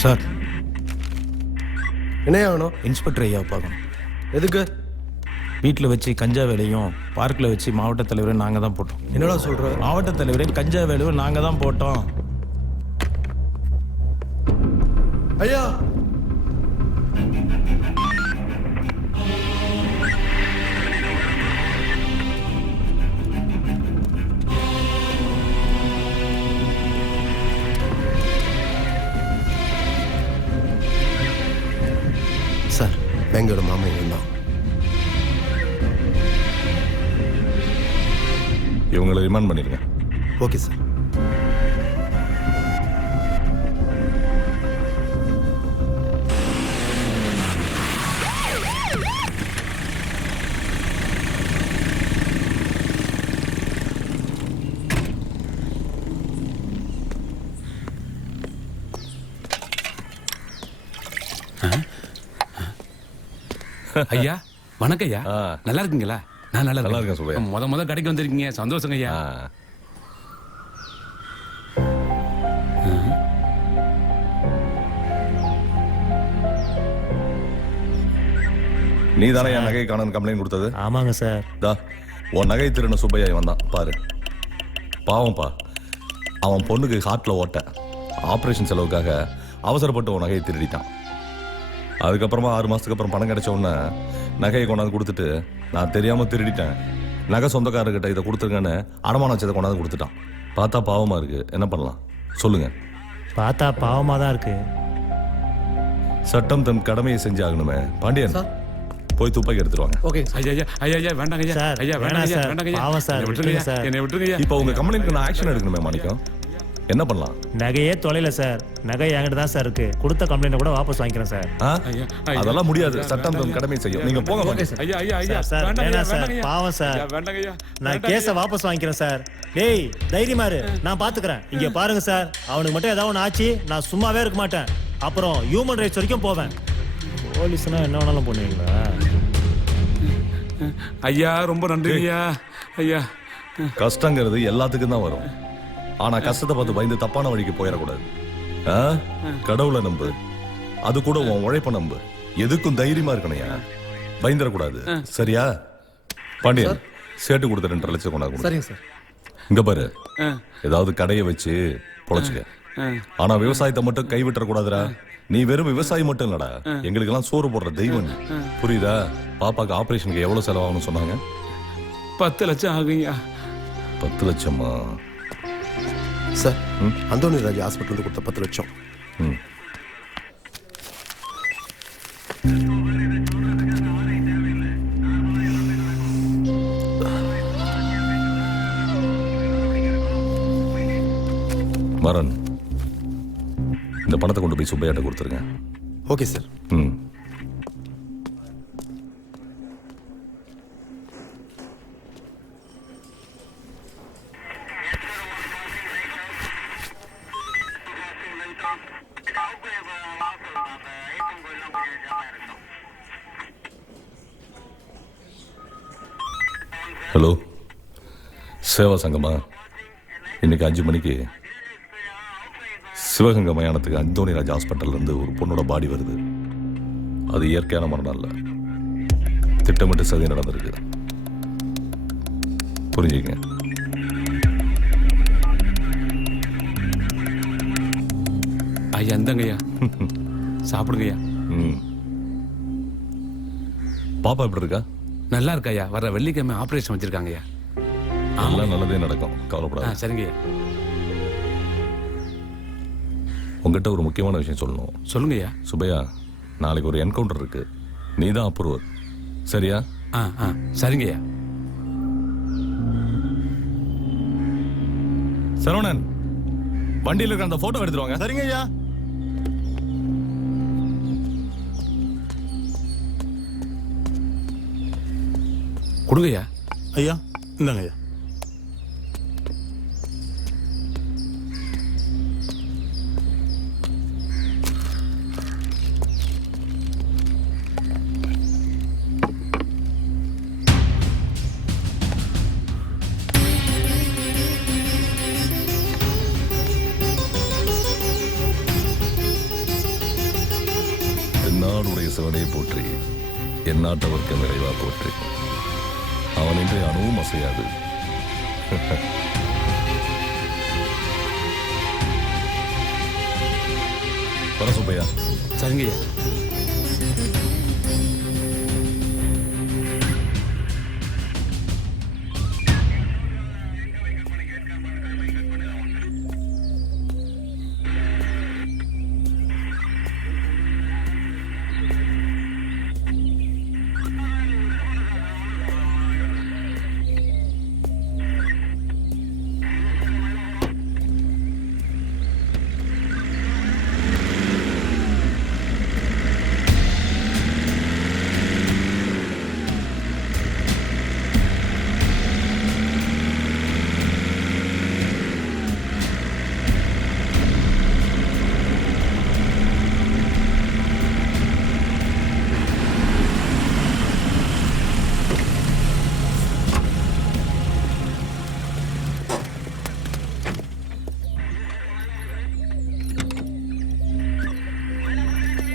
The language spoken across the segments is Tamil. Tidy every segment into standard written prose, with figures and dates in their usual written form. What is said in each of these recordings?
சார், என்ன ஆகணும்? இன்ஸ்பெக்டர் ஐயாவை பார்க்கணும். எதுக்கு? வீட்டில் வச்சு கஞ்சா வேலையும் பார்க்கில் வச்சு மாவட்ட தலைவரை நாங்கள் தான் போட்டோம். என்னடா சொல்கிற? மாவட்ட தலைவரே கஞ்சா வேலையும் நாங்கள் தான் போட்டோம். ஐயா, சார், பேங்கோட மாமா இருந்தான். இவங்களை ரிமாண்ட் பண்ணிருங்க. Okay sir. ஐயா வணக்கம் ஐயா. நல்லா இருக்கீங்களா? நான் நல்லா இருக்கேன் சுபையா. முத கடைக்கு வந்திருக்கீங்க, சந்தோஷங்க ஐயா. நீ தானே என் நகை காணன்னு கம்ப்ளைண்ட் கொடுத்தது? ஆமாங்க சார். உன் நகை திருடின சுப்பையா வந்தான் பாரு. பாவம்பா, அவன் பொண்ணுக்கு ஹார்ட்ல ஓட்ட, ஆப்ரேஷன் செலவுக்காக அவசரப்பட்டு உன் நகையை திருடிட்டான். அதுக்கப்புறமா 6 மாசத்துக்கு அப்புறம் பணம் கிடைச்ச உடனே நகையை கொண்டாந்து கொடுத்துட்டு, நான் தெரியாம திருடிட்டேன், நகை சொந்தக்காரர்கிட்ட இதை கொடுத்துருங்கன்னு அடமான வச்சதை கொண்டாந்து கொடுத்துட்டான். பார்த்தா பாவமா இருக்கு, என்ன பண்ணலாம் சொல்லுங்க? பார்த்தா பாவமா தான் இருக்கு. சட்டம் தன் கடமையை செஞ்சாகணுமே. பாண்டியன், போய் துப்பாக்கி எடுத்துருவாங்க. ஓகே ஐயா ஐயா ஐயா வேண்டாங்க ஐயா. சார், ஐயா வேணாம் வேண்டாங்க ஐயா, சார். வேண்டாங்க ஐயா. பாவம் சார், என்னை விட்டுருங்க விட்டுருங்க சார். என்னை விட்டுருங்க. இப்போ உங்க கம்பெனிக்கு நான் ஆக்ஷன் எடுக்கணுமே மாணிக்கம், என்ன பண்ணலாம்? நகையே தொலைல சார். நகை என்கிட்ட தான் சார் இருக்கு. கொடுத்த கம்ப்ளைண்ட் கூட வாபஸ் வாங்கிக்கிறேன் சார். ஐயா, அதெல்லாம் முடியாது, சட்டம் தன் கடமை செய்யும். நீங்க போங்க. ஐயா ஐயா ஐயா சார், வேண்டாங்க ஐயா, வேணாம் சார். வேண்டாங்க ஐயா. பாவம் சார். ஐயா, வேண்டாங்க ஐயா. நான் கேஸை வாபஸ் வாங்கிக்கிறேன் சார். டேய், தைரியமா இரு, நான் பாத்துக்கிறேன். இங்க பாருங்க சார், அவனுக்கு மட்டும் ஏதாவது ஒன்று ஆச்சு, நான் சும்மாவே இருக்க மாட்டேன். அப்புறம் ஹியூமன் ரைட்ஸ் வரைக்கும் போவேன். போலீஸ்னா என்ன வேணாலும் பண்ணுவீங்களா? ஐயா ரொம்ப நன்றி ஐயா. ஐயா, கஷ்டங்கிறது எல்லாத்துக்கும் தான் வரும். ஆனா கஷ்டத்தை பார்த்து பயந்து தப்பான வழிக்கு போயிடக்கூடாது. கடவுளை நம்பு, அது கூட உன் உழைப்ப நம்பு. எதுக்கும் தைரியமா இருக்கணையா, பயந்துடக்கூடாது. சரியா? பாண்டியன், சேட்டு கொடுத்த 2.5 லட்சம் கொண்டாந்து. சரிங்க சார். இங்க பாரு, ஏதாவது கடையை வச்சு பொழைச்சுக்க. ஆனா விவசாயத்தை மட்டும் கைவிட்டுற கூடாதுடா. நீ வெறும் விவசாயி மட்டும் இல்லடா, எங்களுக்கெல்லாம் சோறு போடுற தெய்வம் நீ. புரியுதா? பாப்பாக்கு ஆபரேஷனுக்கு எவ்வளவு செலவாகும்னு சொன்னாங்க? 10 லட்சம் ஆகுங்கய்யா. 10 லட்சமா சார்? அந்தோனி ராஜ் ஹாஸ்பிட்டல் கொடுத்த 10 லட்சம். மரன், இந்த பணத்தை கொண்டு போய் சுப்பையாட்ட கொடுத்துருங்க. Okay sir. Hello, Seva Sangma? இன்னைக்கு 5 மணிக்கு சிவகங்கை மயானத்துக்கு அந்தோனிராஜ் ஹாஸ்பிட்டல்ல இருந்து ஒரு பொண்ணோட பாடி வருது. அது இயற்கையான மரணம் இல்ல, திட்டமிட்டு சதி நடந்திருக்கு. புரிஞ்சுங்க. ஐயா இந்தங்கய்யா, சாப்பிடுங்கய்யா. பாப்பா எப்படி இருக்கா? நல்லா இருக்காயா. வர வெள்ளிக்கிழமை ஆபரேஷன் வச்சிருக்காங்கய்யா. எல்லாம் நல்லதே நடக்கும், கவலைப்படாத. சரிங்கய்யா. உங்ககிட்ட ஒரு முக்கியமான விஷயம் சொல்லணும். சொல்லுங்கய்யா. சுபையா, நாளைக்கு ஒரு என்கவுண்டர் இருக்கு, நீ தான் அப்ரூவர். சரியா? சரிங்கய்யா. சரவணன், வண்டியில் இருக்க அந்த போட்டோ எடுத்துருவாங்க. சரிங்க ஐயா. கொடுங்கய்யா. ஐயா இந்தாங்க ஐயா. தென்னாடுடைய சிவனே போற்றி, எந்நாட்டவர்க்கு நிறைவா போற்றி. அவன் இன்றைய அணுவும் அசையாது. வர சுப்பையா. சரிங்க ஐயா.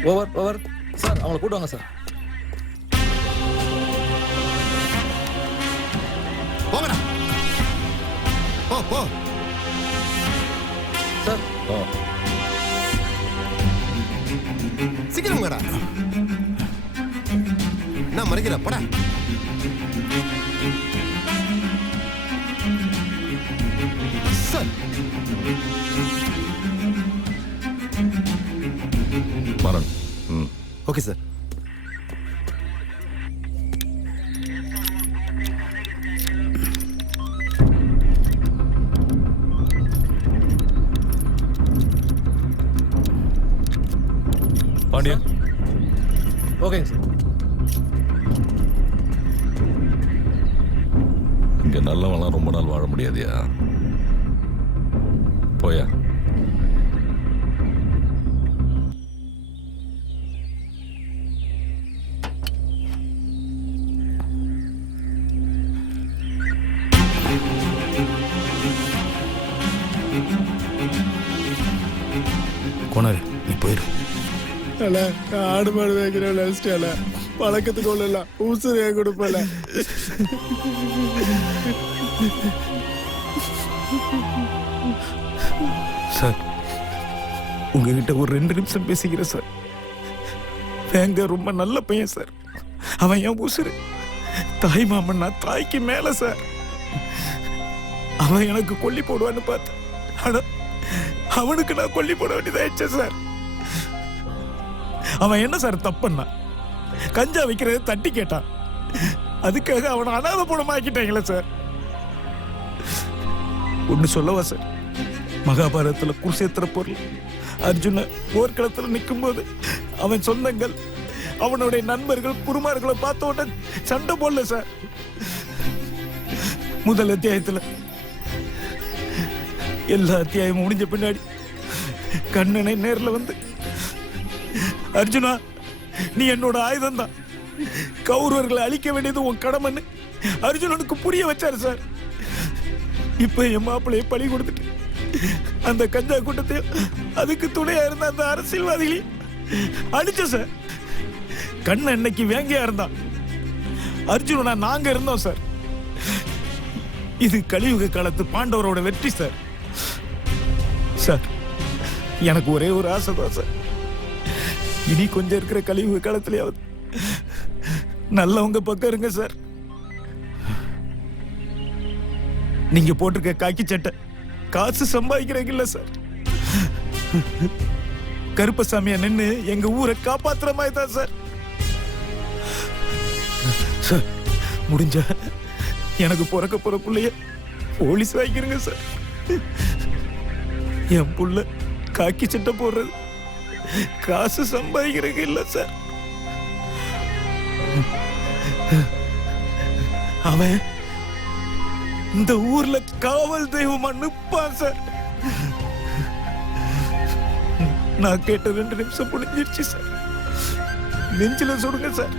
ஓவர் சார், அவங்கள கூட்டு வாங்க சார். போங்கடா. போ சார் சீக்கிரம் போங்கடா. என்ன மறைக்கிற? படா. சார் மரண். Okay sir. பாண்டியன். ஓகேங்க சார். இங்க நல்லவன்லாம் ரொம்ப நாள் வாழ முடியாதியா? போயா. கோனாரு நீ போயிரு. ஆடு மாடு வைக்கிற நினைச்சிட்டால பழக்கத்துக்கு ஒண்ணு உசுரைய கொடுப்பல. சார் உங்ககிட்ட ஒரு 2 நிமிஷம் பேசிக்கிறேன் சார். வேங்க ரொம்ப நல்ல பையன் சார். அவன் என் உசுரு. தாய் மாமன் நான் தாய்க்கு மேல சார். அவன் எனக்கு கொல்லி போடுவான்னு பார்த்தேன். ஆனா அவனுக்கு நான் கொல்லி போட வேண்டியதாயிடுச்சு சார். அவன் என்ன சார் தப்புன்னா கஞ்சா வைக்கிறத தட்டி கேட்டான். அதுக்காக அவனை அனாதை படமாக்கிட்டாங்களே சார். ஒன்னு சொல்லவா சார், மகாபாரதத்துல குருசேத்திர போர்ல அர்ஜுன போர்க்களத்துல நிற்கும் போது அவன் சொந்தங்கள் அவனுடைய நண்பர்கள் குருமார்களை பார்த்த உடனே சண்டை போடல சார். முதல் அத்தியாயத்துல எல்லா அத்தியாயமும் முடிஞ்ச பின்னாடி கண்ணனை நேர்ல வந்து, அர்ஜுனா நீ என்னோட ஆயுதம் தான், கௌரவர்களை அழிக்க வேண்டியது உன் கடமைன்னு அர்ஜுனனுக்கு புரிய வச்சாரு சார். இப்ப என் மாப்பிள்ளைய பழி கொடுத்துட்டு அந்த கஞ்சா கூட்டத்தையும் அதுக்கு துணையா இருந்த அந்த அரசியல்வாதிகளையும் அடிச்ச சார். கண்ணன் இன்னைக்கு வேங்கையா இருந்தான், அர்ஜுனனா நாங்க இருந்தோம் சார். இது கலியுக காலத்து பாண்டவரோட வெற்றி சார். சார் எனக்கு ஒரே ஒரு ஆசை தான் சார். இனி கொஞ்சம் இருக்கிற கலியுக காலத்திலேயாவது நல்லவங்க பக்கம் இருங்க சார். நீங்க போட்டிருக்க காக்கி சட்டை காசு சம்பாதிக்கிறீங்க இல்ல சார். கருப்பசாமியா நின்னு எங்க ஊரை காப்பாத்துற மாதிரி தான் சார். சார் முடிஞ்ச எனக்கு பிறக்க போற புள்ளைய போலீஸ் வாங்கிருங்க சார். என் புள்ள காக்கி சட்டை போடுறது காசு சம்பாதிக்கிறீங்க இல்ல சார். அவன் இந்த ஊர்ல காவல் தெய்வம் நிற்பான் சார். நான் கேட்ட 2 நிமிஷம் முடிஞ்சிருச்சு சார். நெஞ்சில சுடுங்க சார்.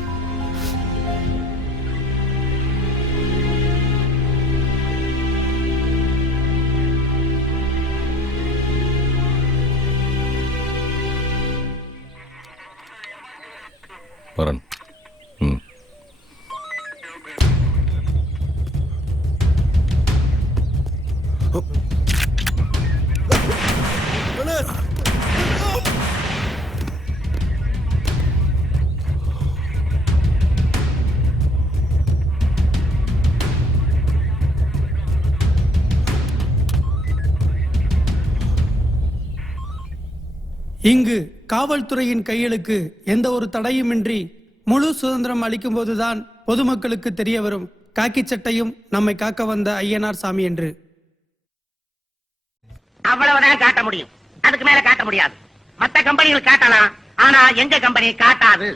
வரேன். ம். இங்கு காவல்துறையின் கைகளுக்கு எந்த ஒரு தடையுமின்றி முழு சுதந்திரம் அளிக்கும் போதுதான் பொதுமக்களுக்கு தெரிய வரும் காக்கி சட்டையும் நம்மை காக்க வந்த ஐயனார் சாமி என்று. அவ்வளவுதான் காட்ட முடியும், அதுக்கு மேல காட்ட முடியாது. மத்த கம்பெனிகள் காட்டலாம், ஆனா எங்க கம்பெனி காட்டாது.